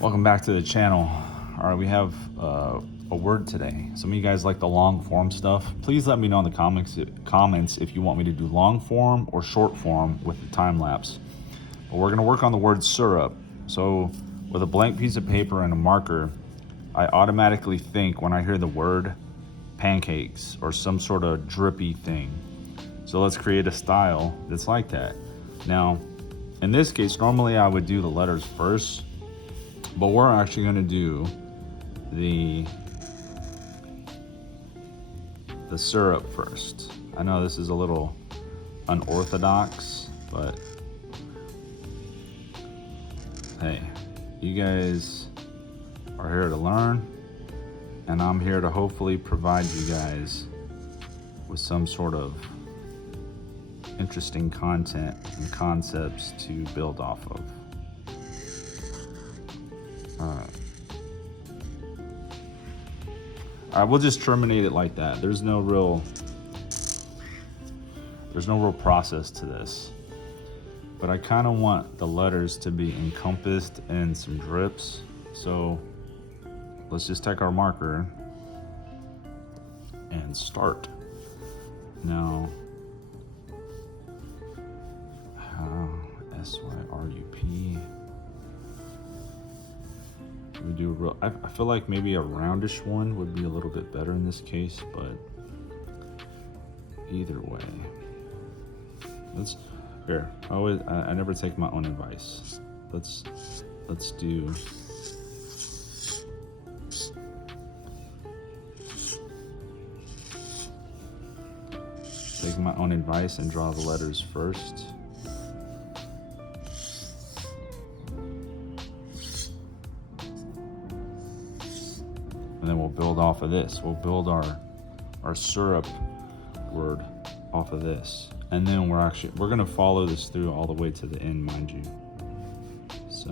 Welcome back to the channel. All right, we have a word today. Some of you guys like the long form stuff. Please let me know in the comments if you want me to do long form or short form with the time lapse. But we're gonna work on the word syrup. So with a blank piece of paper and a marker, I automatically think when I hear the word pancakes or some sort of drippy thing. So let's create a style that's like that. Now, in this case, normally I would do the letters first, but we're actually going to do the syrup first. I know this is a little unorthodox, but hey, you guys are here to learn, and I'm here to hopefully provide you guys with some sort of interesting content and concepts to build off of. All right, we'll just terminate it like that. There's no real process to this. But I kind of want the letters to be encompassed in some drips. So let's just take our marker and start. Now, SYRUP. We do real, I feel like maybe a roundish one would be a little bit better in this case, but either way, let's here. I never take my own advice. Let's do take my own advice and draw the letters first. And then we'll build off of this. We'll build our syrup word off of this. And then we're gonna follow this through all the way to the end, mind you. So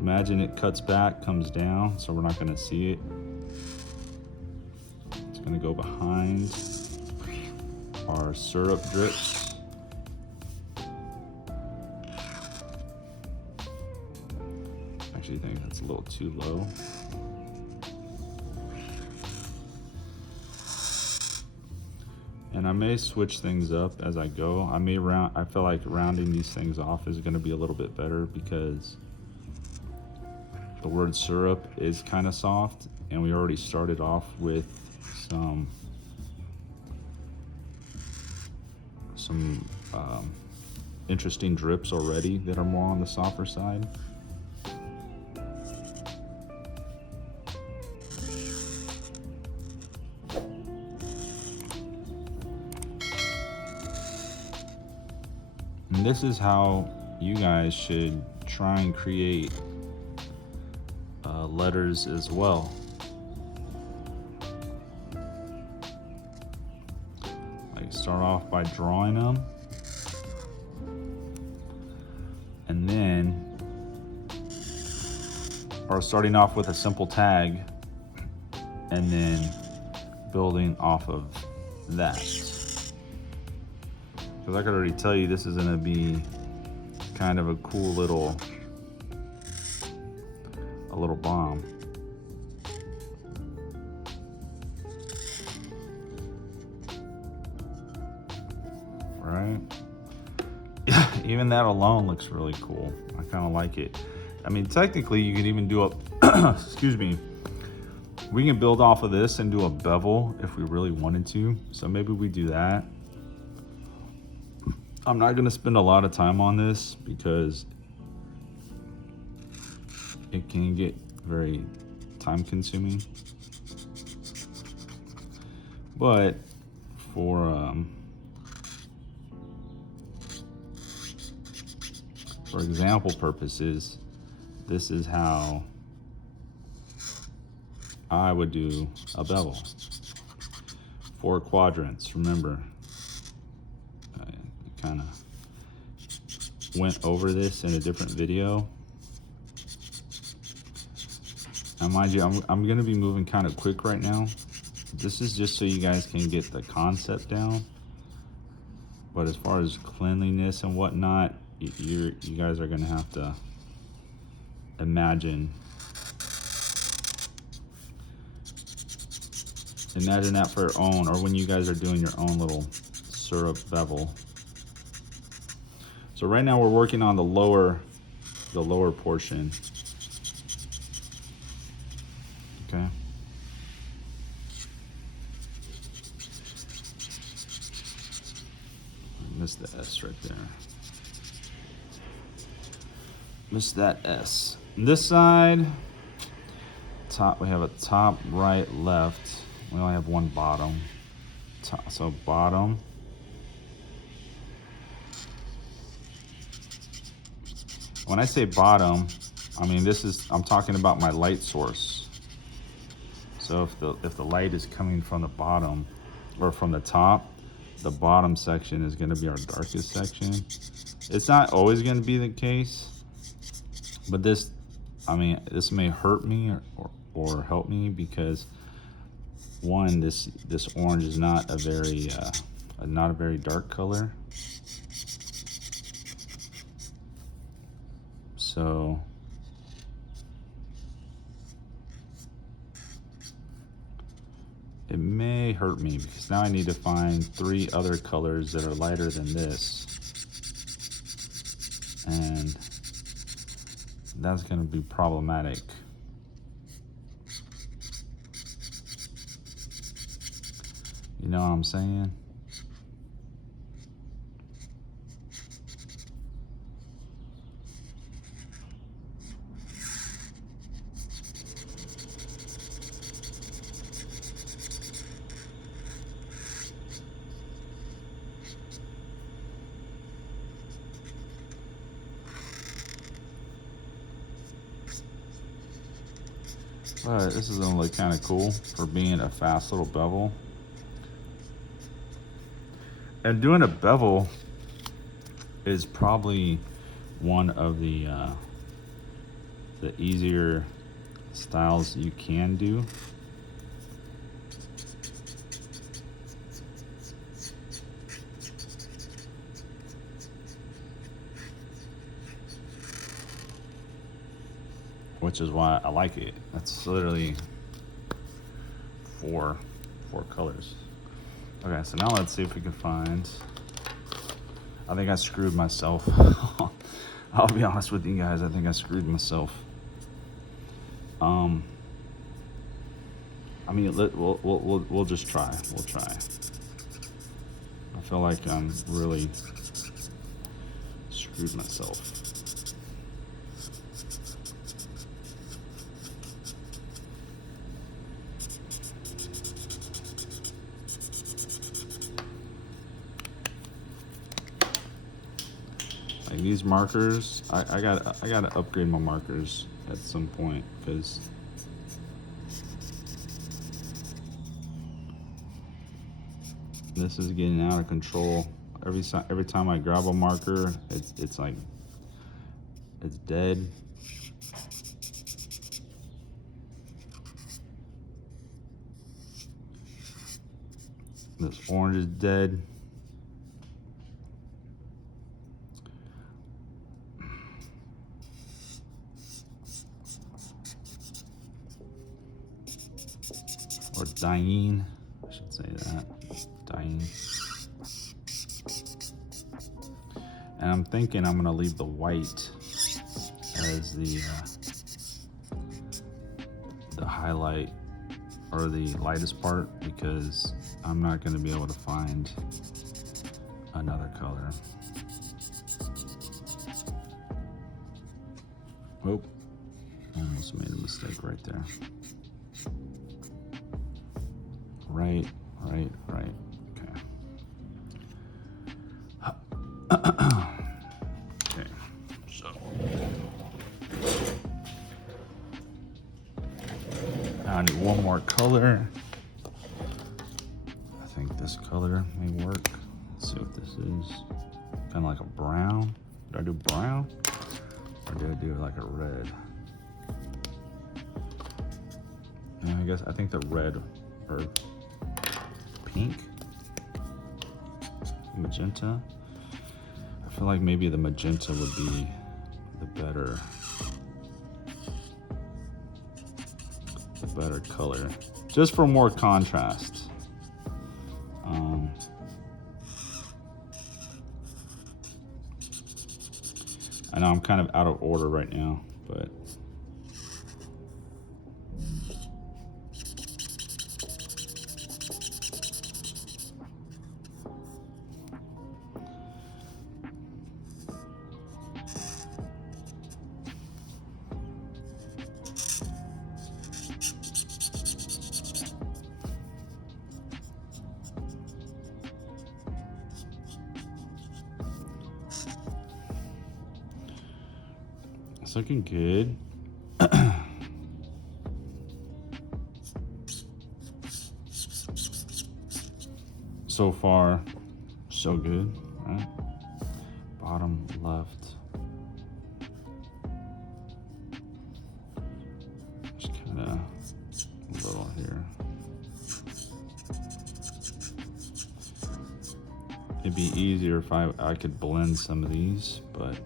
imagine it cuts back, comes down, so we're not gonna see it. It's gonna go behind our syrup drips. I think that's a little too low. And I may switch things up as I go. I feel like rounding these things off is going to be a little bit better because the word syrup is kind of soft, and we already started off with some interesting drips already that are more on the softer side. And this is how you guys should try and create letters as well. Like start off by drawing them, and then, or starting off with a simple tag, and then building off of that. Because I could already tell you this is going to be kind of a cool little bomb. Right? Even that alone looks really cool. I kind of like it. I mean, technically you could even do a, excuse me, we can build off of this and do a bevel if we really wanted to. So maybe we do that. I'm not gonna spend a lot of time on this because it can get very time consuming. But for example purposes, this is how I would do a bevel. 4 quadrants, remember. Kind of went over this in a different video. Now mind you, I'm gonna be moving kind of quick right now. This is just so you guys can get the concept down. But as far as cleanliness and whatnot, you guys are gonna have to imagine that for your own, or when you guys are doing your own little syrup bevel. So right now we're working on the lower portion. Okay. Missed the S right there. Missed that S. This side, top, we have a top, right, left. We only have one bottom. Top, so bottom. When I say bottom, I mean I'm talking about my light source. So if the light is coming from the bottom or from the top, the bottom section is going to be our darkest section. It's not always going to be the case, but this may hurt me or help me, because one, this orange is not a very dark color. So it may hurt me, because now I need to find 3 other colors that are lighter than this, and that's going to be problematic. You know what I'm saying? But this is gonna look kind of cool for being a fast little bevel. And doing a bevel is probably one of the easier styles you can do. Which is why I like it. That's literally four colors. Okay, so now let's see if we can find. I think I screwed myself. I'll be honest with you guys. I think I screwed myself. I mean, we'll just try. We'll try. I feel like I'm really screwed myself. Like these markers, I gotta upgrade my markers at some point, because this is getting out of control. Every time I grab a marker, it's like it's dead. This orange is dead. Or dying, I should say that, dying. And I'm thinking I'm gonna leave the white as the highlight, or the lightest part, because I'm not gonna be able to find another color. Oh, I almost made a mistake right there. Right. Okay. Okay, so now I need one more color. I think this color may work. Let's see what this is. Kind of like a brown. Do I do brown? Or do I do like a red? Yeah, I think the red or pink, magenta. I feel like maybe the magenta would be the better color, just for more contrast. I know I'm kind of out of order right now, but it's looking good. So far, so good, right? Bottom left. Just kind of a little here. It'd be easier if I could blend some of these, but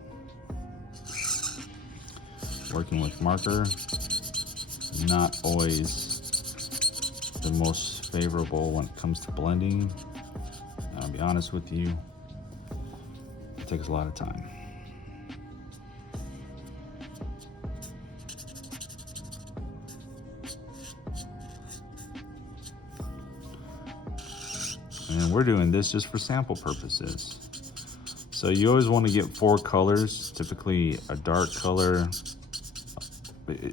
working with marker, not always the most favorable when it comes to blending. I'll be honest with you, it takes a lot of time. And we're doing this just for sample purposes. So you always want to get 4 colors, typically a dark color.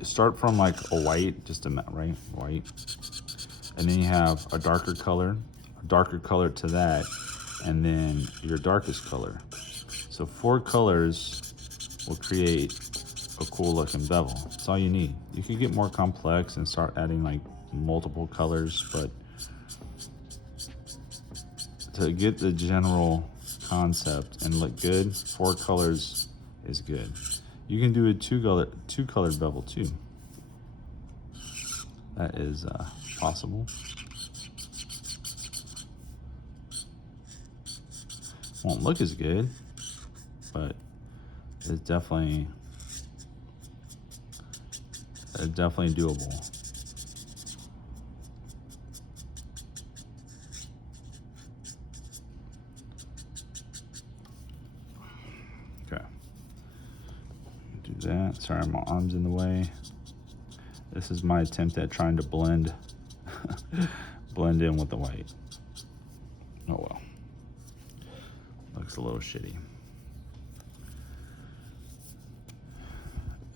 Start from like a white, just a right white, and then you have a darker color to that, and then your darkest color. So 4 colors will create a cool looking bevel. That's all you need. You could get more complex and start adding like multiple colors, but to get the general concept and look good, 4 colors is good. You can do a two color bevel too. That is possible. Won't look as good, but it's definitely doable. Okay. Do that. Sorry, my arm's in the way. This is my attempt at trying to blend in with the white. Oh well. Looks a little shitty.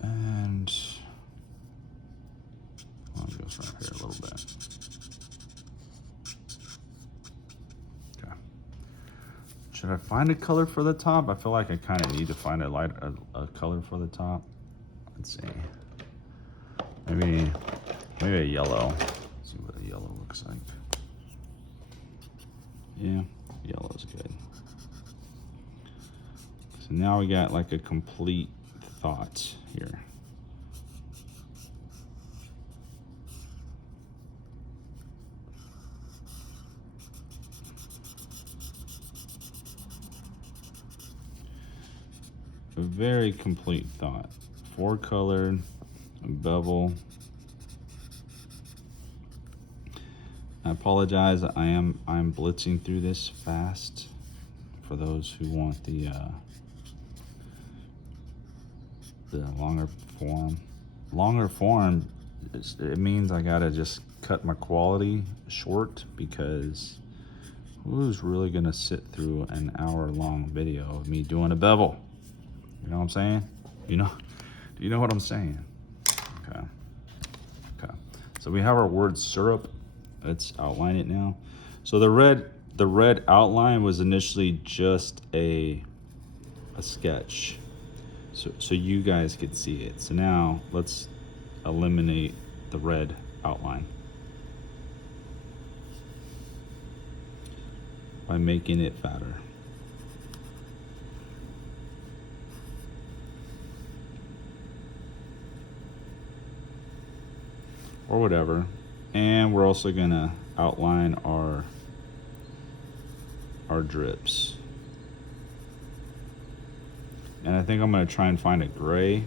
And I'll go from here a little bit. Okay. Should I find a color for the top? I feel like I kind of need to find a color for the top. Let's see. Maybe a yellow. Let's see what a yellow looks like. Yeah, yellow's good. So now we got like a complete thought here. A very complete thought. 4 colored, bevel. I apologize, I'm blitzing through this fast for those who want the longer form. Longer form, it means I gotta just cut my quality short, because who's really gonna sit through an hour-long video of me doing a bevel? You know what I'm saying? Do you know what I'm saying? Okay. So we have our word syrup. Let's outline it now. So the red outline was initially just a sketch, so you guys could see it. So now let's eliminate the red outline by making it fatter. Or whatever. And we're also gonna outline our drips. And I think I'm gonna try and find a gray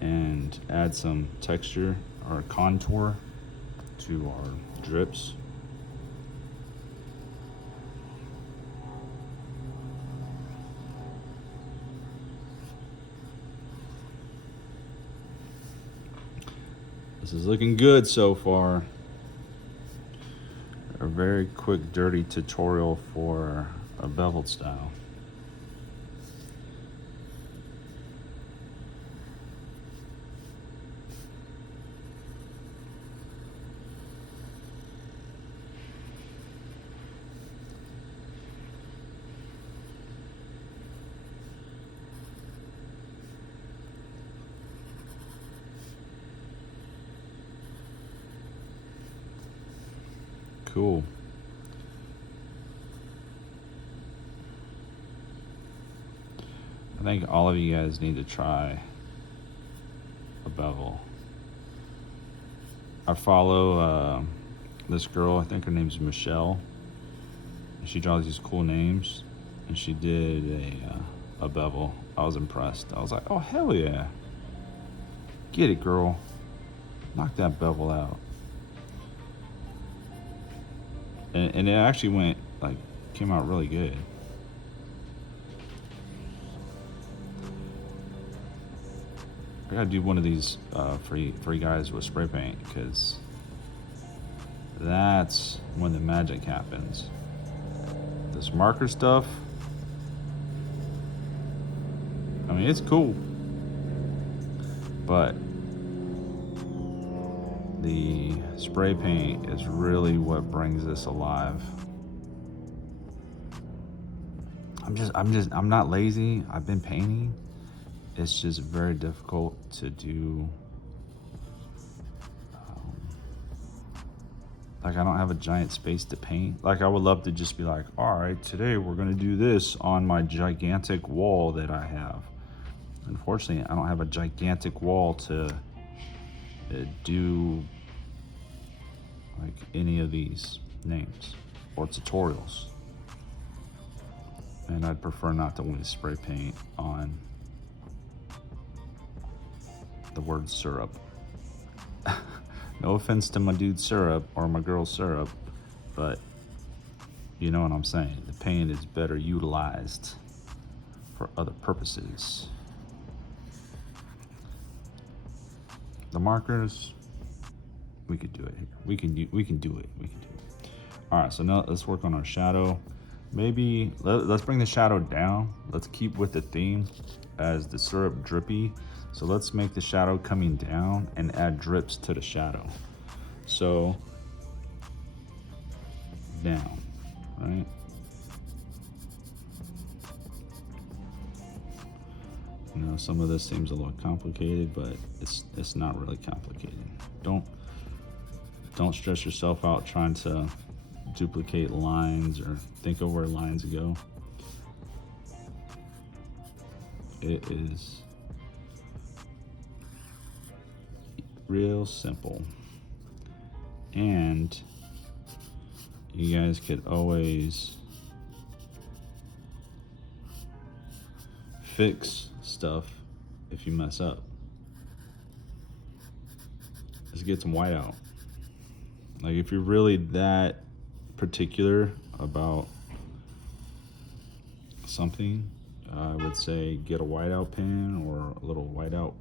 and add some texture or contour to our drips. This is looking good so far. A very quick, dirty tutorial for a beveled style. Cool. I think all of you guys need to try a bevel. I follow this girl, I think her name's Michelle. She draws these cool names, and she did a bevel. I was impressed. I was like, oh hell yeah. Get it, girl. Knock that bevel out. And it actually went, like, came out really good. I gotta do one of these for you guys with spray paint, because that's when the magic happens. This marker stuff, I mean, it's cool, but the spray paint is really what brings this alive. I'm not lazy. I've been painting. It's just very difficult to do. Like, I don't have a giant space to paint. Like, I would love to just be like, all right, today we're gonna do this on my gigantic wall that I have. Unfortunately, I don't have a gigantic wall to do like any of these names or tutorials. And I'd prefer not to waste spray paint on the word syrup. No offense to my dude Syrup or my girl Syrup, but you know what I'm saying. The paint is better utilized for other purposes. The markers, we could do it here. We can do it. All right, so now let's work on our shadow. Maybe let's bring the shadow down. Let's keep with the theme as the syrup drippy. So let's make the shadow coming down and add drips to the shadow. So down, right? You know, some of this seems a little complicated, but it's not really complicated. Don't stress yourself out trying to duplicate lines or think of where lines go. It is real simple. And you guys could always fix stuff if you mess up. Let's get some white out. Like, if you're really that particular about something, I would say get a whiteout pen or a little whiteout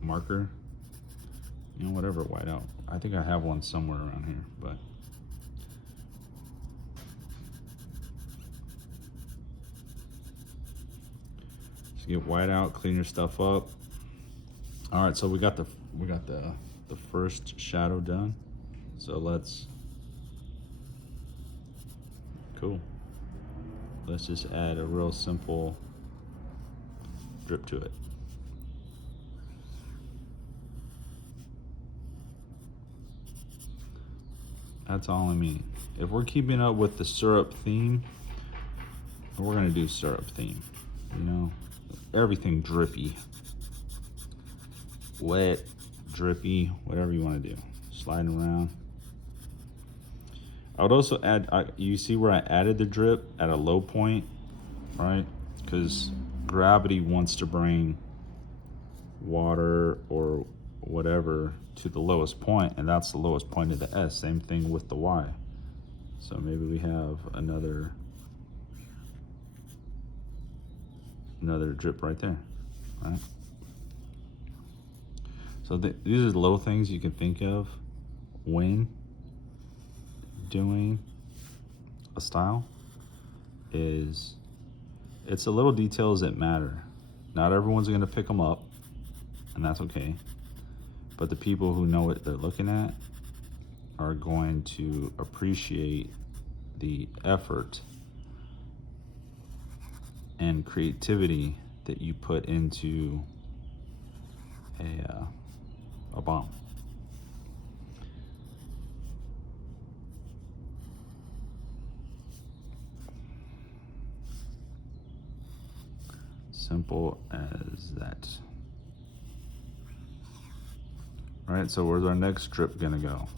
marker. You know, whatever whiteout. I think I have one somewhere around here, but just get whiteout, clean your stuff up. All right, so we got the first shadow done. So cool. Let's just add a real simple drip to it. That's all I mean. If we're keeping up with the syrup theme, we're gonna do syrup theme. You know, everything drippy, wet, drippy, whatever you want to do. Sliding around. I would also add, you see where I added the drip at a low point, right? because gravity wants to bring water or whatever to the lowest point, and that's the lowest point of the S. Same thing with the Y. So maybe we have another drip right there, right? So these are the little things you can think of when doing a style. It's the little details that matter. Not everyone's gonna pick them up, and that's okay. But the people who know what they're looking at are going to appreciate the effort and creativity that you put into a bomb. Simple as that. All right, so where's our next drip gonna go?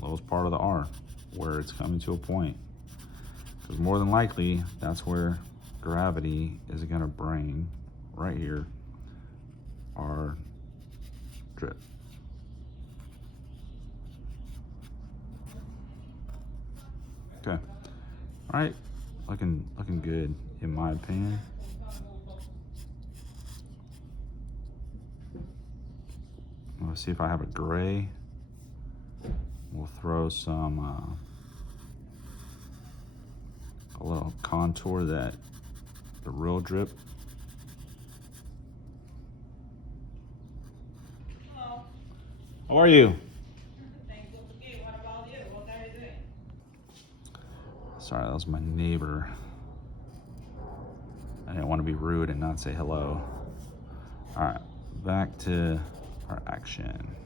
Lowest part of the R, where it's coming to a point. Because more than likely, that's where gravity is gonna bring, right here, our drip. Okay, all right, looking good in my opinion. Let's see if I have a gray. We'll throw some a little contour that the real drip. Hello. How are you? Thanks for forgetting. What about you? What are you doing? Sorry, that was my neighbor. I didn't want to be rude and not say hello. All right, back to our action.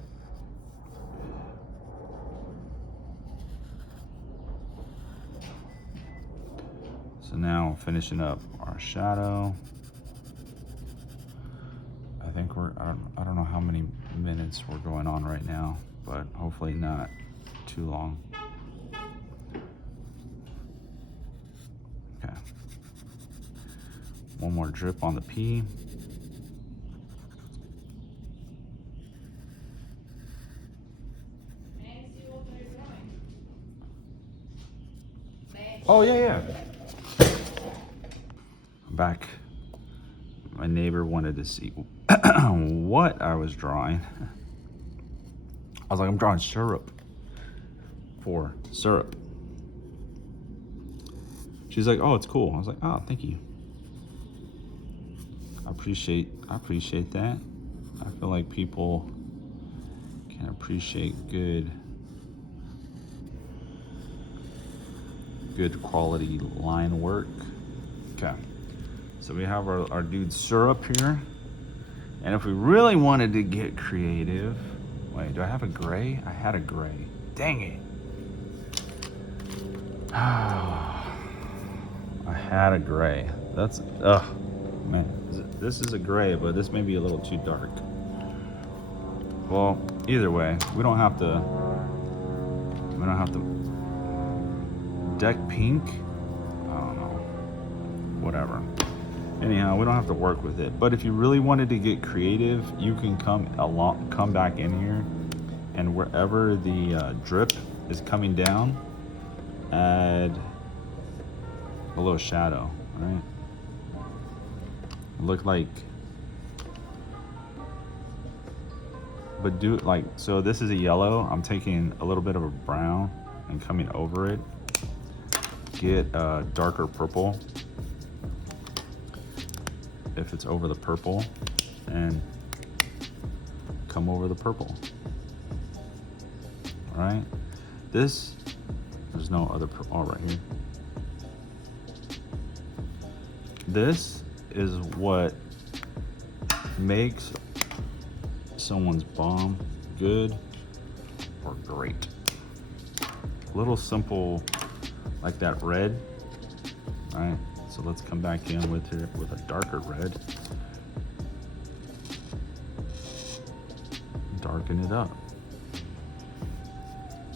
So now finishing up our shadow. I think I don't know how many minutes we're going on right now, but hopefully not too long. Okay. One more drip on the P. Oh, yeah. I'm back. My neighbor wanted to see what I was drawing. I was like, I'm drawing syrup for syrup. She's like, oh, it's cool. I was like, oh, thank you. I appreciate that. I feel like people can appreciate good quality line work. Okay, so we have our dude syrup here, and if we really wanted to get creative, wait, do I have a gray? I had a gray. Dang it. I had a gray. That's man, this is a gray, but this may be a little too dark. Well, either way, we don't have to deck pink. I don't know, whatever. Anyhow, we don't have to work with it, but if you really wanted to get creative, you can come back in here, and wherever the drip is coming down, add a little shadow, right? Look like, but do it like, so this is a yellow. I'm taking a little bit of a brown and coming over it. Get a darker purple if it's over the purple, and come over the purple. All right, there's no other purple right here. This is what makes someone's bomb good or great. Little simple like that red, right? So let's come back in with a darker red. Darken it up.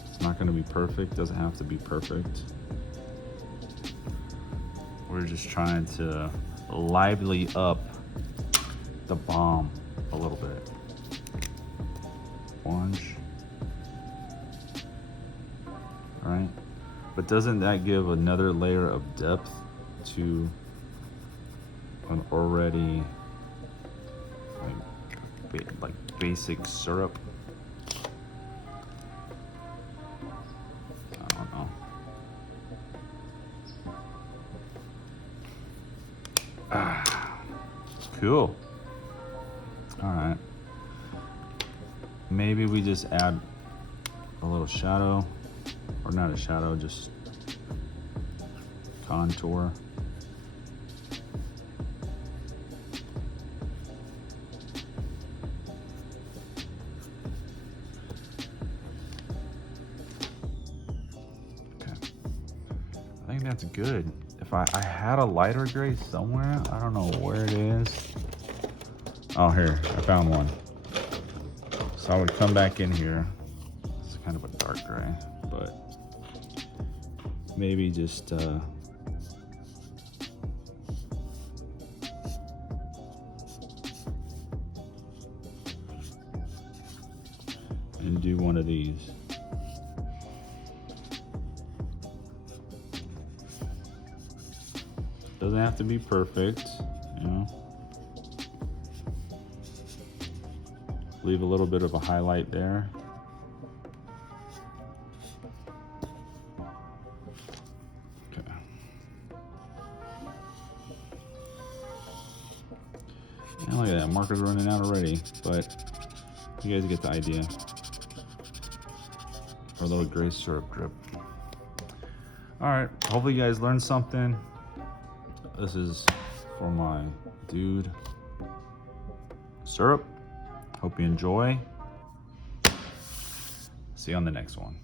It's not gonna be perfect, doesn't have to be perfect. We're just trying to lively up the bomb a little bit. Orange. Right? But doesn't that give another layer of depth to an already like basic syrup? I don't know. Cool. All right. Maybe we just add a little shadow, or not a shadow, just contour. Okay. I think that's good. If I had a lighter gray somewhere, I don't know where it is. Oh, here, I found one. So I would come back in here. It's kind of a dark gray, but maybe just and do one of these. Doesn't have to be perfect, you know. Leave a little bit of a highlight there. Okay. And look at that, marker's running out already, but you guys get the idea. Or a little gray syrup drip. All right, hopefully you guys learned something. This is for my dude syrup. Hope you enjoy. See you on the next one.